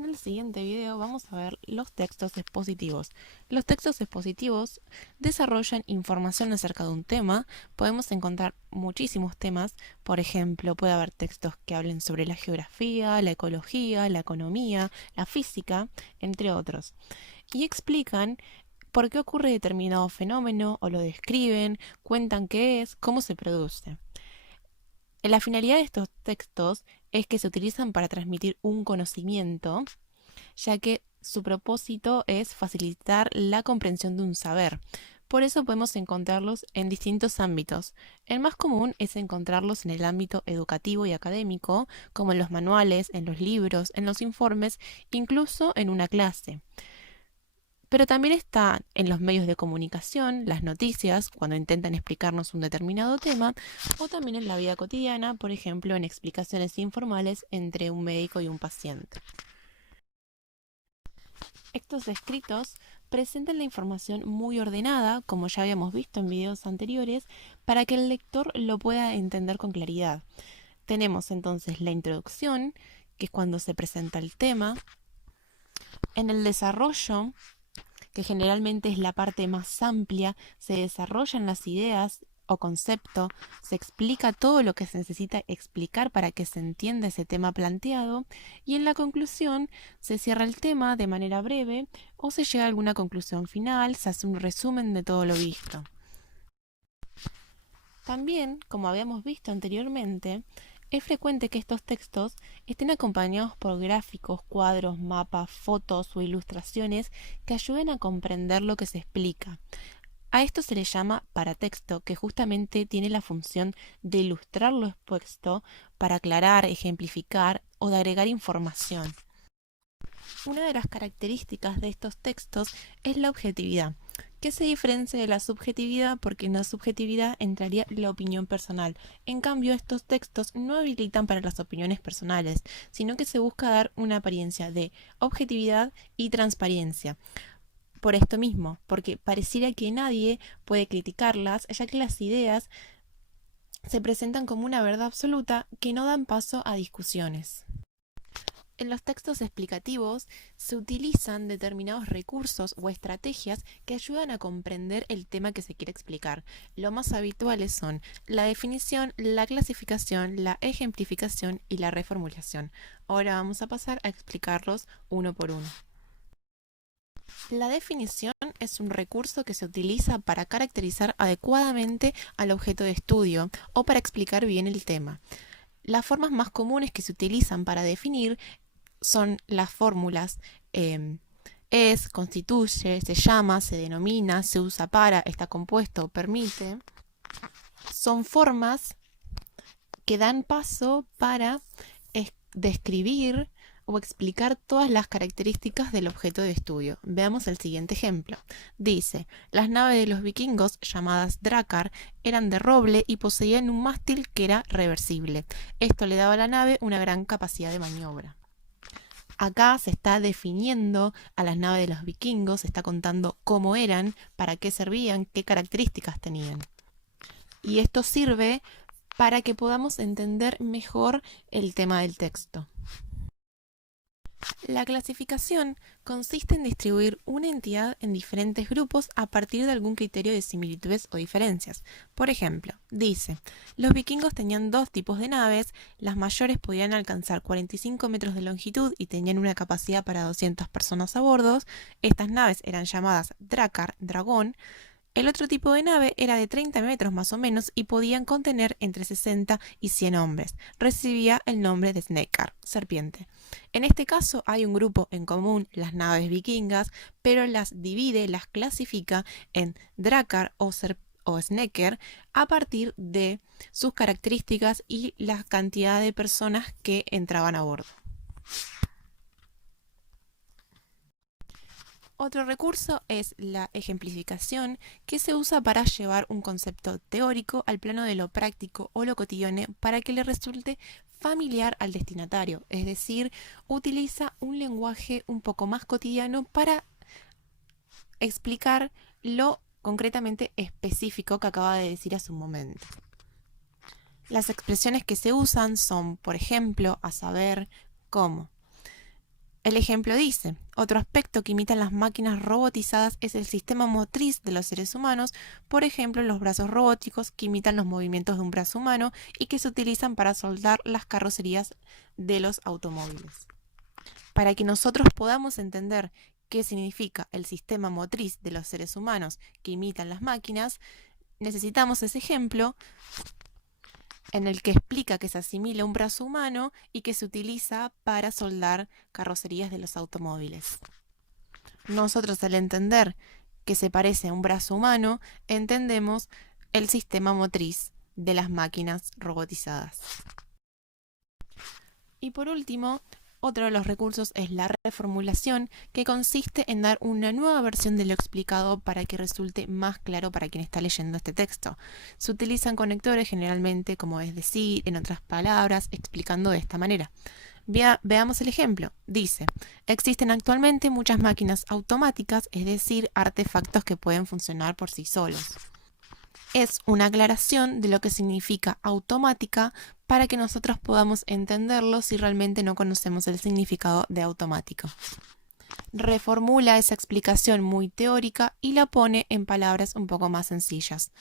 En el siguiente video vamos a ver los textos expositivos. Los textos expositivos desarrollan información acerca de un tema. Podemos encontrar muchísimos temas. Por ejemplo, puede haber textos que hablen sobre la geografía, la ecología, la economía, la física, entre otros. Y explican por qué ocurre determinado fenómeno o lo describen, cuentan qué es, cómo se produce. La finalidad de estos textos es que se utilizan para transmitir un conocimiento, ya que su propósito es facilitar la comprensión de un saber. Por eso podemos encontrarlos en distintos ámbitos. El más común es encontrarlos en el ámbito educativo y académico, como en los manuales, en los libros, en los informes, incluso en una clase. Pero también está en los medios de comunicación, las noticias, cuando intentan explicarnos un determinado tema, o también en la vida cotidiana, por ejemplo, en explicaciones informales entre un médico y un paciente. Estos escritos presentan la información muy ordenada, como ya habíamos visto en videos anteriores, para que el lector lo pueda entender con claridad. Tenemos entonces la introducción, que es cuando se presenta el tema. En el desarrollo, que generalmente es la parte más amplia, se desarrollan las ideas o concepto, se explica todo lo que se necesita explicar para que se entienda ese tema planteado, y en la conclusión se cierra el tema de manera breve o se llega a alguna conclusión final, se hace un resumen de todo lo visto. También, como habíamos visto anteriormente, es frecuente que estos textos estén acompañados por gráficos, cuadros, mapas, fotos o ilustraciones que ayuden a comprender lo que se explica. A esto se le llama paratexto, que justamente tiene la función de ilustrar lo expuesto para aclarar, ejemplificar o de agregar información. Una de las características de estos textos es la objetividad, que se diferencia de la subjetividad porque en la subjetividad entraría la opinión personal. En cambio, estos textos no habilitan para las opiniones personales, sino que se busca dar una apariencia de objetividad y transparencia. Por esto mismo, porque pareciera que nadie puede criticarlas, ya que las ideas se presentan como una verdad absoluta que no dan paso a discusiones. En los textos explicativos se utilizan determinados recursos o estrategias que ayudan a comprender el tema que se quiere explicar. Lo más habituales son la definición, la clasificación, la ejemplificación y la reformulación. Ahora vamos a pasar a explicarlos uno por uno. La definición es un recurso que se utiliza para caracterizar adecuadamente al objeto de estudio o para explicar bien el tema. Las formas más comunes que se utilizan para definir son las fórmulas es, constituye, se llama, se denomina, se usa para, está compuesto, permite. Son formas que dan paso para describir o explicar todas las características del objeto de estudio. Veamos el siguiente ejemplo. Dice, las naves de los vikingos, llamadas Drakkar, eran de roble y poseían un mástil que era reversible. Esto le daba a la nave una gran capacidad de maniobra. Acá se está definiendo a las naves de los vikingos, se está contando cómo eran, para qué servían, qué características tenían. Y esto sirve para que podamos entender mejor el tema del texto. La clasificación consiste en distribuir una entidad en diferentes grupos a partir de algún criterio de similitudes o diferencias. Por ejemplo, dice, los vikingos tenían dos tipos de naves, las mayores podían alcanzar 45 metros de longitud y tenían una capacidad para 200 personas a bordo. Estas naves eran llamadas Drakkar, dragón. El otro tipo de nave era de 30 metros más o menos y podían contener entre 60 y 100 hombres. Recibía el nombre de Snekar, serpiente. En este caso hay un grupo en común, las naves vikingas, pero las divide, las clasifica en Drakkar o Snekker a partir de sus características y la cantidad de personas que entraban a bordo. Otro recurso es la ejemplificación, que se usa para llevar un concepto teórico al plano de lo práctico o lo cotidiano para que le resulte familiar al destinatario, es decir, utiliza un lenguaje un poco más cotidiano para explicar lo concretamente específico que acaba de decir hace un momento. Las expresiones que se usan son, por ejemplo, a saber, cómo. El ejemplo dice, otro aspecto que imitan las máquinas robotizadas es el sistema motriz de los seres humanos, por ejemplo los brazos robóticos que imitan los movimientos de un brazo humano y que se utilizan para soldar las carrocerías de los automóviles. Para que nosotros podamos entender qué significa el sistema motriz de los seres humanos que imitan las máquinas, necesitamos ese ejemplo en el que explica que se asimila un brazo humano y que se utiliza para soldar carrocerías de los automóviles. Nosotros, al entender que se parece a un brazo humano, entendemos el sistema motriz de las máquinas robotizadas. Y por último, otro de los recursos es la reformulación, que consiste en dar una nueva versión de lo explicado para que resulte más claro para quien está leyendo este texto. Se utilizan conectores generalmente, como es decir, en otras palabras, explicando de esta manera. Veamos el ejemplo. Dice, existen actualmente muchas máquinas automáticas, es decir, artefactos que pueden funcionar por sí solos. Es una aclaración de lo que significa automática para que nosotros podamos entenderlo si realmente no conocemos el significado de automático. Reformula esa explicación muy teórica y la pone en palabras un poco más sencillas.